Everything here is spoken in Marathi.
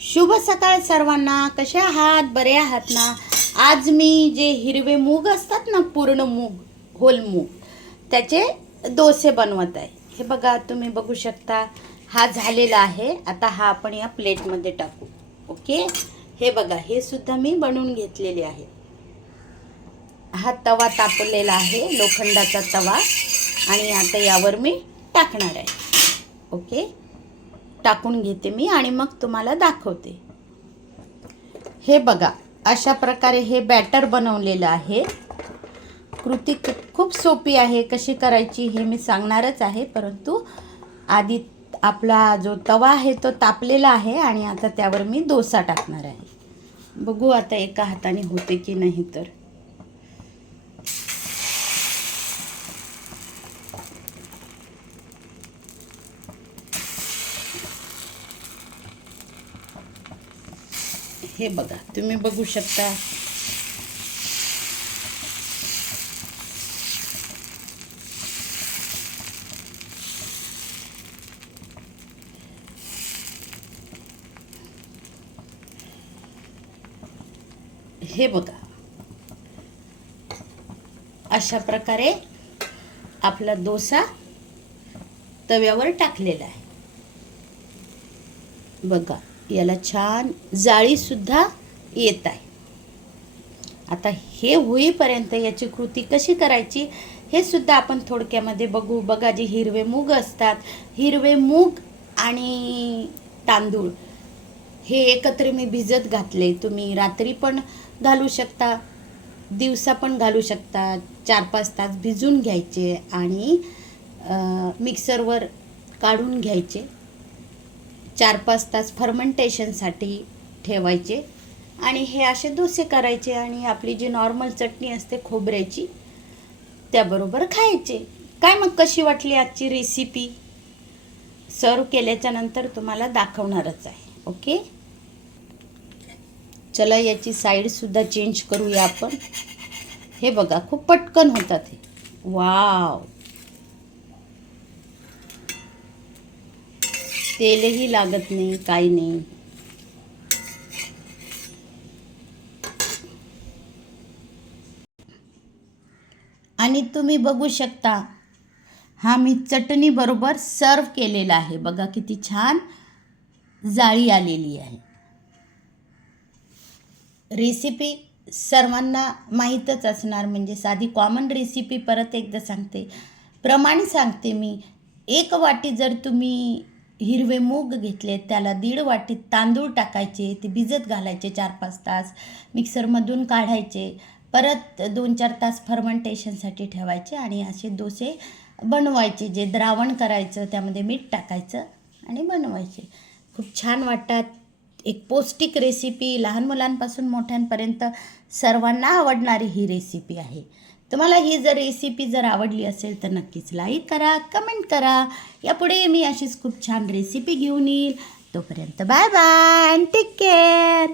शुभ सकाळ सर्वांना. कसे आहात? बरे आहात ना? आज मी जे हिरवे मूग असतात ना, पूर्ण मूग, होल मूग, त्याचे डोसे बनवत आहे. हे बघा, तुम्ही बघू शकता. हा झालेला आहे. आता हा आपण या प्लेटमध्ये टाकू. ओके. हे बघा, हे सुद्धा मी बनवून घेतलेले आहे. हा तवा तापलेला आहे, लोखंडाचा तवा, आणि आता यावर मी टाकणार आहे. ओके, टाकून घेते मी आणि मग तुम्हाला दाखवते. हे बघा, अशा प्रकारे हे बॅटर बनवलेलं आहे. कृती खूप सोपी आहे. कशी करायची हे मी सांगणारच आहे, परंतु आधी आपला जो तवा आहे तो तापलेला आहे आणि आता त्यावर मी डोसा टाकणार आहे. बघू आता एका हाताने होते की नाही. तर हे बघा, तुम्ही बघू शकता. हे बघा, अशा प्रकारे आपला डोसा तव्यावर टाकलेला आहे. बघा, याला छान जाळी सुद्धा येत आहे. आता हे होईपर्यंत याची कृती कशी करायची हे सुद्धा आपण थोडक्यामध्ये बघू. बघा, जे हिरवे मूग असतात, हिरवे मूग आणि तांदूळ हे एकत्र मी भिजत घातले. तुम्ही रात्री पण घालू शकता, दिवसा पण घालू शकता. 4-5 तास भिजून घ्यायचे आणि मिक्सरवर काढून घ्यायचे. 4-5 तास फर्मेंटेशनसाठी ठेवायचे आणि हे असे डोसे करायचे आणि आपली जी नॉर्मल चटणी असते खोबऱ्याची त्याबरोबर खायचे. काय मग, कशी वाटली आजची रेसिपी? सर्व केल्याच्या नंतर तुम्हाला दाखवणारच आहे. ओके, चला याची साईडसुद्धा चेंज करूया आपण. हे बघा, खूप पटकन होतात हे. वाव, तेलही लागत नाही, काही नाही. आणि तुम्ही बघू शकता, हा मी चटणी बरोबर सर्व केलेला आहे. बघा किती छान जाळी आलेली आहे. रेसिपी सर्वांना माहीतच असणार, म्हणजे साधी कॉमन रेसिपी. परत एकदा सांगते, प्रमाण सांगते मी. 1 वाटी जर तुम्ही हिरवे मूग घेतले, त्याला 1.5 वाटी तांदूळ टाकायचे, ते भिजत घालायचे 4-5 तास, मिक्सरमधून काढायचे, परत 2-4 तास फर्मेंटेशनसाठी ठेवायचे आणि असे डोसे बनवायचे. जे द्रावण करायचं, त्यामध्ये मीठ टाकायचं आणि बनवायचे. खूप छान वाटतात. एक पौष्टिक रेसिपी, लहान मुलांपासून मोठ्यांपर्यंत सर्वांना आवडणारी ही रेसिपी आहे. तुम्हाला ही रेसिपी जर आवडली असेल तर नक्कीच लाईक करा, कमेंट करा. यापुढे मी अशीच खूप छान रेसिपी घेऊन येईल. तोपर्यंत बाय बाय, टेक केअर.